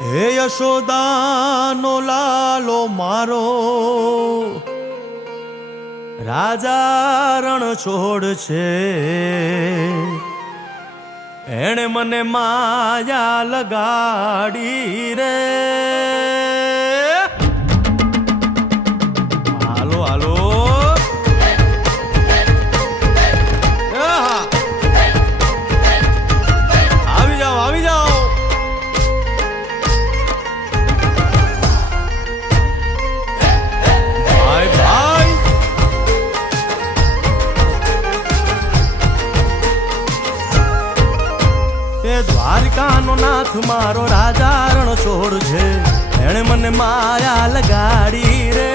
હે યશોદાનો લાલો મારો રાજા રણ છોડ છે, એણે મને માયા લગાડી રે. હાલો હાલો આવી જાઓ આવી જાઓ. ભાઈ ભાઈ દ્વારિકાનો નાથ મારો રાજા રણ છોડ છે, એણે મને માયા લગાડી રે.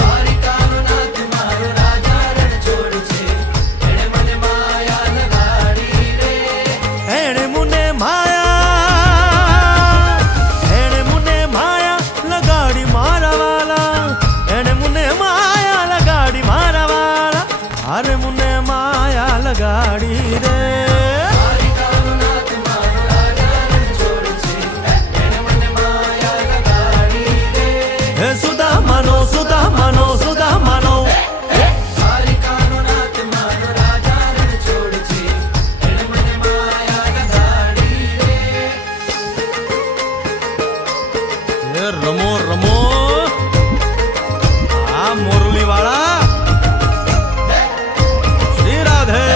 દ્વારિકાનો નાથ મારો રાજા રણ છોડ છે, એણે મને માયા લગાડી રે. એણે મને માયા લગાડી મારા વાલા, એણે મને માયા લગાડી મારા વાલા, અરે મને માયા લગાડી રે. સુદામાનો સુદામાનો દ્વારિકાનો નાથ મારો રાજા રણ છોડ છે, એણે મને માયા લગાડી રે. રમો રમો આ મોરલી વાળા શ્રી રાધે.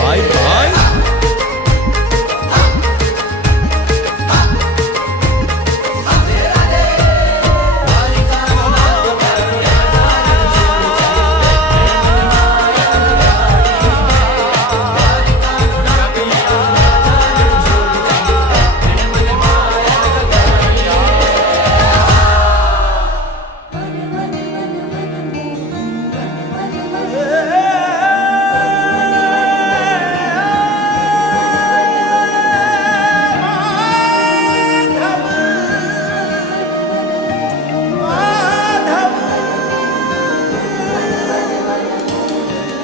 ભાઈ ભાઈ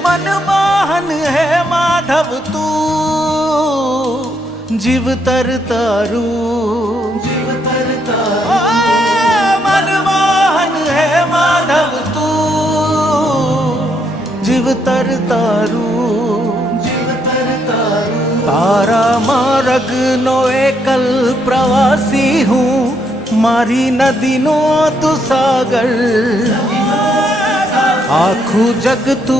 मनमोहन है माधव तू, जीव तर तारू मनमोहन है माधव तू, जीव तर तारू तारा मार्ग नो एकल प्रवासी हूँ, मारी नदी नो तू सागर, आखू जग तू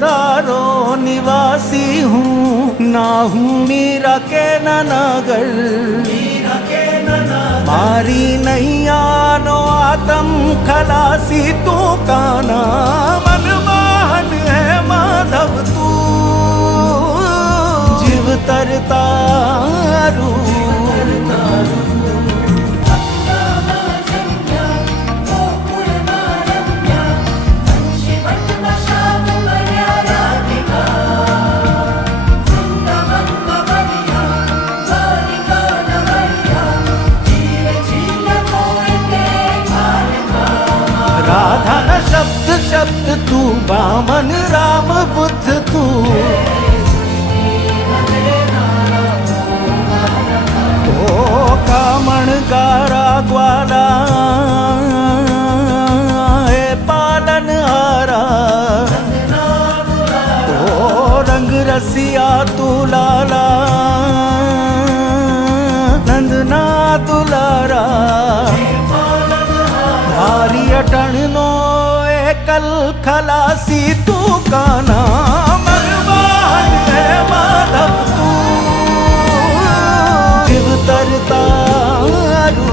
तारो निवासी हूँ, ना हूँ मीरा के नगर. मारी नैया नो आत्म खलासी तू काना, मनमोहन है माधव तू, जीव तरतारू. राधा न शब्द शब्द तू, वामन राम बुद्ध तू, ओ कामण गारा ग्वाला हे पालन हारा, ओ रंग रसिया तू लाला, नंदना दुलारा. भारी अटण नो एकल खलासी तू काना, मनमोहन है माधव तू, जीव तरतारू.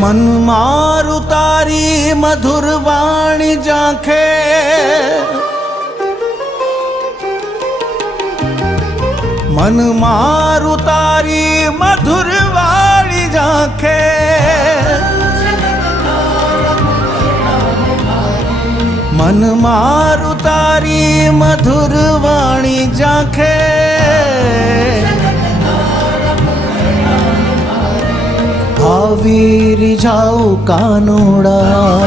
मन मारू तारी मधुर वाणी जाखे, मन मारू तारी मधुर वाणी जाखे, મન મારું તારી મધુર વાણી ઝાંખે આવી રીઝાઉ કાનુડા